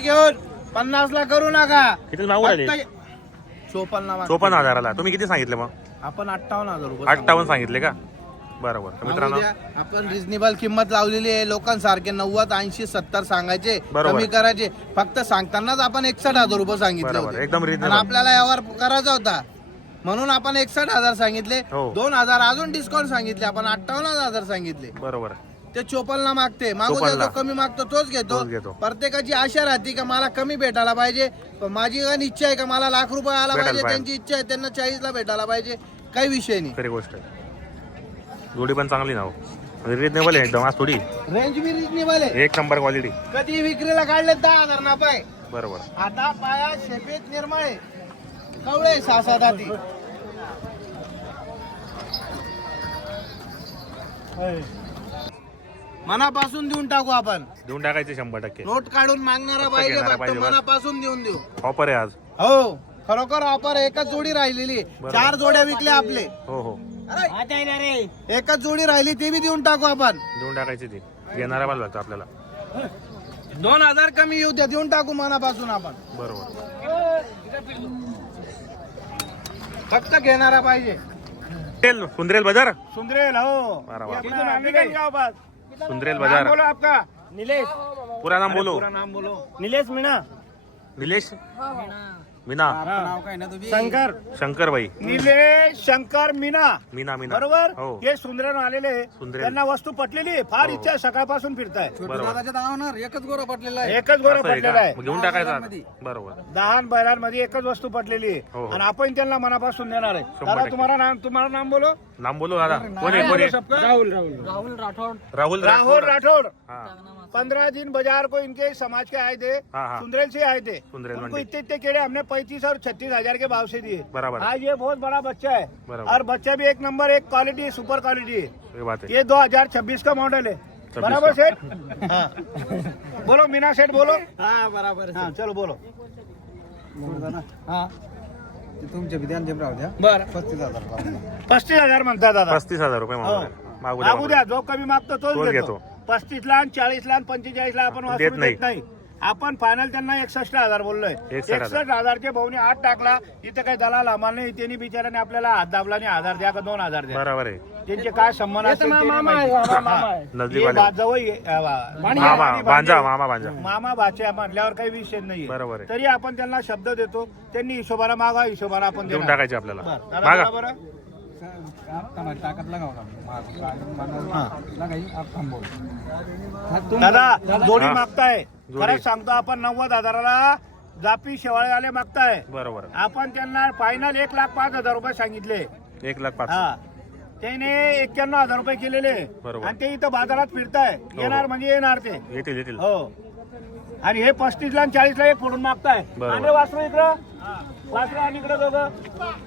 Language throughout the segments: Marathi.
घेऊन 50 ला करू नका. किती मागू राहिले? 54,000 तुम्ही किती सांगितले मग? आपण 58,000 रुपये 58 सांगितले का? बरोबर. तर मित्रांनो आपण रिजनेबल किंमत लावलेली आहे. लोकांसारखे 90, 80, 70 सांगायचे, बरोबर. कमी करायचे. फक्त सांगतानाच आपण 61,000 रुपये सांगितले बरोबर, होते. एकदम आणि रिजनेबल. आपल्याला यावर करायचा होता म्हणून आपण 61,000 सांगितले. हो. 2,000 अजून डिस्काउंट सांगितले. आपण 58,000 सांगितले. बरोबर. ते 54 मागते. मागू द्या, 54. जो कमी मागतो तोच तोच घेतो. घेतो. प्रत्येकाची आशा राहते का मला कमी भेटायला पाहिजे. माझी पण इच्छा आहे का मला लाख रुपये आला भेटायला पाहिजे. पाहिजे. त्यांची इच्छा आहे त्यांना 40 ला भेटायला पाहिजे. काही विषय नाही. खरी गोष्ट आहे. जोडी पण चांगली ना हो. रिजनेबल आहे एकदम. आज थोडी रेंज बी रिजनेबल आहे. एक नंबर क्वालिटी. कधी विक्रीला काढले 10,000 ना पाय. बरोबर. आता पाया शेपेत निर्मळे कवळे 6-7 दाती. मनापासून देऊन टाकू आपण. देऊन टाकायचे 100%. नोट काढून मागणारा फक्त पाहिजे. घेणारा फक्त पाहिजे बस. मनापासून देऊन देऊ. ऑफर आहे आज. हो खरोखर ऑफर. एकच जोडी राहिलेली. बरोबर. 4 जोड्या विकल्या आपले. हो हो. एकच जोडी राहिली ती बी देऊन टाकू आपण. देऊन टाकायची ती. घेणारा पाहिजे लागतो आपल्याला. 2,000 कमी येऊ द्या. देऊन टाकू मनापासून आपण. बरोबर. फक्त घेणारा पाहिजे. सुंदरेल बाजार. सुंदरेल हो. बरं, बरं. सुंदरेल सुंदरेल बाजार. बोलो आपका. नीलेश, पूरा नाम बोलो. नाम बोलो. नीलेश मीना, निलेश मीना. नाव काय ना तुम्ही. शंकर, शंकर भाई. निलेश शंकर मीना, मीना मीना. बरोबर. हो. हे सुंदरन आलेले, सुंदरेल. त्यांना वस्तू पटलेली आहे. फार हो. इच्छा आहे, सकाळपासून फिरताय. बरोबर. एकच गोरा पटलेला आहे. एकच गोरा असं आहे पटलेला का? आहे. मग घेऊन टाकायचा. बरोबर. 10 बैलांमध्ये एकच वस्तू पटलेली आहे. हो, हो. आणि आपण त्यांना मनापासून देणार आहे. 100%. दादा तुम्हाला नाम बोलो. नाम बोलो दादा. कोण आहे कोण आहे? राहुल राहुल राठौड़. हाँ 15 दिन बाजार को इनके समाज के आए थे, हाँ, हाँ। सुंदरेल से आए थे। सुंदरेल उनको मंडी। इतने केड़े हमने 35 और 36,000 के भाव से दिए। बराबर। आज ये बहुत बड़ा बच्चा है। बराबर। और बच्चा भी एक नंबर, एक क्वालिटी, सुपर क्वालिटी है। ये बात है. ये 2026 का मॉडल है। 26 बराबर का। सेठ? हाँ। बोलो मीना सेठ बोलो. हाँ बराबर. हाँ चलो बोलो. हाँ तुमचे विधान जम राहू द्या. बर 35,000. 35,000 म्हणता दादा. 35,000 रुपये हो. मागू मागू द्या, द्या. जो कमी मागतो तोच तोच घेतो. घेतो. 35 ला 40 ला 45 ला आपण देत वासरू नाही. देत नाही. आपण फायनल त्यांना 61,000 बोललोय. 61,000. 61,000च्या भाऊने 8 टाकला. इथे काही दलाल आम्हाला नाही. त्यांनी बिचाराने आपल्याला हात दाबला आणि 1,000 द्या का 2,000 द्या. बरोबर आहे. त्यांचे काय संबंध असतील ते नाही माहिती. नजदीक हे वाले. बाजवई, मामा बांजा. मामा बांजा. मामा भाचे म्हटल्यावर काही विषय नाही. बरोबर आहे. तरी आपण त्यांना शब्द देतो. त्यांनी हिशोबाला मागा, हिशोबाला आपण देऊन देणार. टाकायचे आपल्याला. बरं. दादा, मागा. बरोबर आहे? ताकद लगाओ लगाई आप थांबो. दादा जोडी हा. मागताय. जोडी. खरंच सांगतो आपण 90,000ला जापी शेवाळे आले मागताय. बरोबर. आपण त्यांना फायनल 1,05,000 रुपये सांगितले. 1,05,000. हा त्याने 91,000 रुपये केलेले. बरोबर. आणि ते इथं बाजारात फिरताय. येणार म्हणजे येणार ते. येतील येतील. हो. आणि हे 35 ला 40 ला एक फोडून मागताय. बरोबर. आणि वासरू इकडं, वासरू आणि इकडं दोघं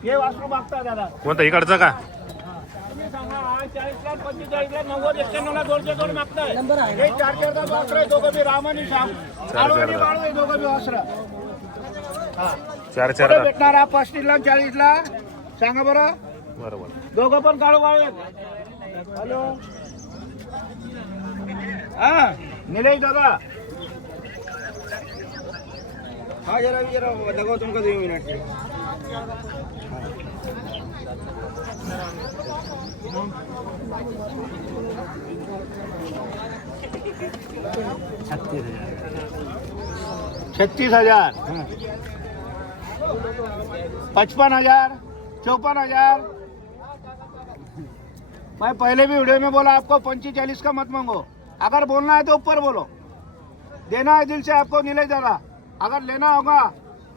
हे वासरू मागताय दादा. कोणतं इकडचं का? तुम्ही सांगा, हा 40 ला 45 ला 90 91 ला जोडचे जोड मागताय. हे 4-4 दा वासरू आहे, दोघं बी राम आणि श्याम. 4-4 आणि बाळू आहे, दोघं बी वासरं. हा 4-4 कुठे भेटणार हा 35 ला 40 ला सांगा बरं. बरोबर. दोघं पण काळू काळू आहेत. हॅलो हा निलेश दादा. हा जरा लगाओ तुमका 2 मिनिट. छत्तीस 36,000 55,000 54,000. मैं पहले भी वीडियो में बोला आपको 35-40 का मत मांगो. अगर बोलना है तो ऊपर बोलो. देना है दिल से आपको नीलेश दादा. अगर लेना होगा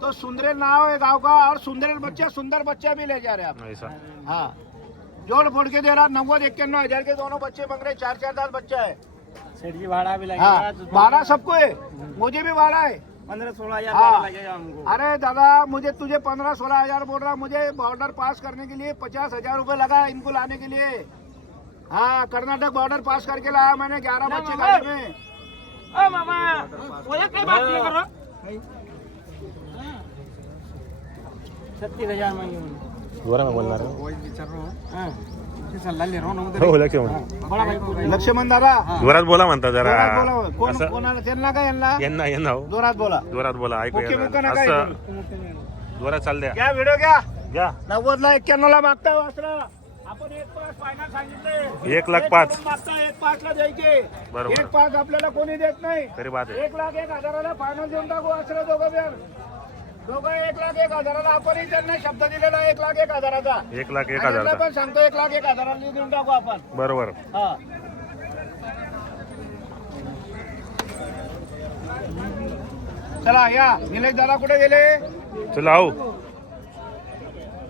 तो सुंदरेल नाव है गांव का, और सुंदरेल बच्चा सुंदर बच्चा भी ले जा रहे हैं आप. ऐसा. हाँ जोड़ फोड़ के दे रहा. 90-91,000 के दोनों बच्चे मांग रहे. 4-4 दांत बच्चा है. सेठ जी भाड़ा भी हाँ भाड़ा सबको है. मुझे भी भाड़ा है. 15-16,000 हाँ. लगेगा हमको. अरे दादा मुझे तुझे 15-16,000 बोल रहा. मुझे बॉर्डर पास करने के लिए 50,000 रुपए लगा इनको लाने के लिए. हाँ कर्नाटक बॉर्डर पास करके लाया मैंने 11 बच्चे गाड़ी में. मामा काय बात नाही करो. 36,000 मागितले. जोरानं बोलणार. विचारो. हो लक्ष्मण लक्ष्मण दादा जोरात बोला म्हणता जरा जोरात बोला. कोण असं कोणाला त्यांना काय यांना यांना यांना हो. जोरात बोला. जोरात बोला ऐकू मुख्य येतं. मुख्य नका असं जोरात चाल द्या घ्या व्हिडिओ घ्या. घ्या 90 ला 91 ला मागता वासरा. आपण 1-5 फायनल सांगितले. 1,05,000 मागता 1-5 ला द्यायचे. बरोबर. 1-5 आपल्याला कोणी देत नाही. तरी बात आहे 1,01,000 फायनल देऊन टाकू वासरा दोघं जण. दोघं 1,01,000 आपणही त्यांना शब्द दिलेला 1,01,000चा. 1,01,000 पण सांगतो 1,01,000 देऊन टाकू आपण. बरोबर. हा. चला या निलेश दादा कुठे गेले? चला आओ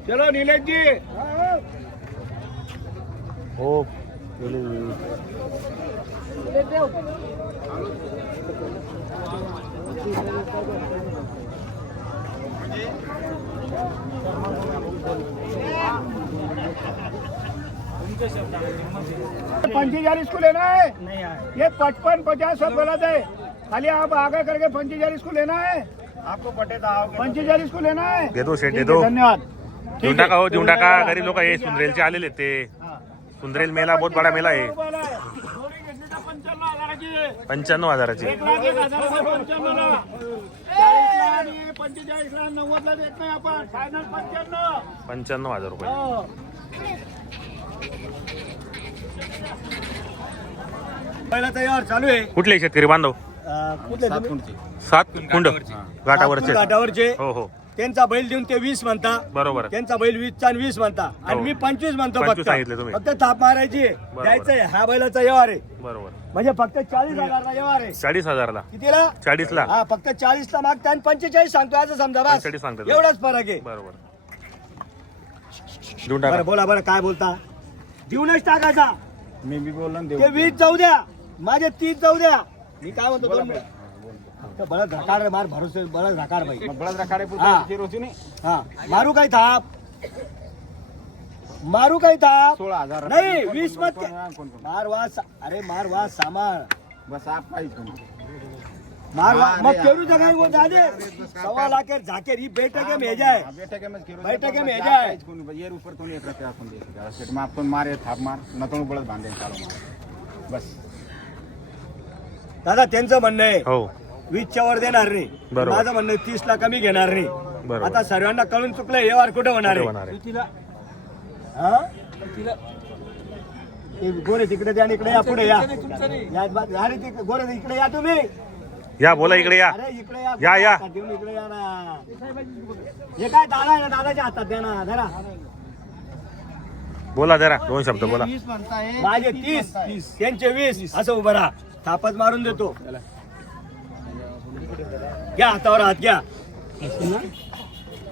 चलो निलेश जी. हो 45 को लेना है? ये 55-50 सब गलत है. खाली आप आगे करके 45 को लेना है. आपको पटे 45 को लेना है. दे दो शेट दे ठीक दो है, धन्यवाद. देऊन टाका हो देऊन टाका गरीब लोक हे सुंदरेलचे आलेले ते सुंदरेल मेला बहुत बडा मेला आहे 95,000ची 95,000 रुपये पहिला तयार चालू आहे. कुठले शेतकरी बांधव कुठले 7 कुंड घाटावरचे घाटावरचे. हो हो त्यांचा बैल देऊन ते 20 म्हणता. बरोबर त्यांचा बैल 20चा आणि 20 म्हणता आणि हो. मी 25 म्हणतो. 25 फक्त सांगितले तुम्ही. फक्त थाप मारायची आहे. द्यायचंय. हा बैलाचा व्यवहार आहे बरोबर म्हणजे फक्त 40,000ला व्यवहार आहे. 40,000ला कितीला? 40ला हा फक्त 40ला मागता आणि 45 सांगतो असं समजा बस. 45 सांगतात. एवढाच फरक आहे. बरोबर देऊन टाका बरं बोला बरं काय बोलता? देऊनच टाकायचा. मी बोललो ते 20 जाऊ द्या माझे 30 जाऊ द्या. मी काय म्हणतो 2 मिनिट. फक्त बळद राखाड रे, मार भरोसे बळद राखाड भाई. बळद राखाडे हा. हा मारू काय थाप? मारू काय थाप? 16,000 नाही 20 मत मार वास. अरे मार वास सामार बस आप पाहिजे मार वास मग केरू जगह वो दादे 1.25 लाख झाकेर ही बैठक में भेजा है. बैठक में भेजा है. ये ऊपर तो नहीं करते अपन देख सेट में अपन मारे थाप मार न तो बळद बांधे चालो बस. दादा त्यांचं म्हणणं आहे हो 20च्या वर देणार नाही. बरोबर. माझं म्हणणं आहे 30 ला कमी घेणार नाही. बरोबर. आता सर्वांना कळून चुकलं हे वार कुठे होणार कुठे आहे? होणार आहे? हा? ते गोरे तिकडे द्या आणि इकडे या पुढे या. अरे तिकडे गोरे इकडे या तुम्ही. या बोला इकडे या अरे इकडे या. या, या. हातात देऊन इकडे या ना. हे काय दादा आहे ना दादाच्या हातात द्या ना जरा. बोला जरा 2 शब्द बोला. माझे 30 त्यांचे 20 असं उभं राहा. थापच मारून देतो. घ्या हातावर हात घ्या.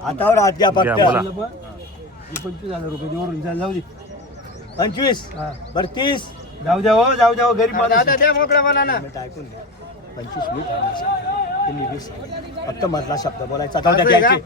हातावर हात घ्या फक्त. घ्या, बोला. 25,000 रुपये देऊन जाऊ दे. 25 बरं 30 जाऊ द्या हो जाऊ द्या हो गरीब माणूस. द्या मोकळ्या मला ना. ऐकून घ्या 25 मी त्यांनी 20 फक्त मधला शब्द बोलायचा. जाऊ द्या घ्यायचे.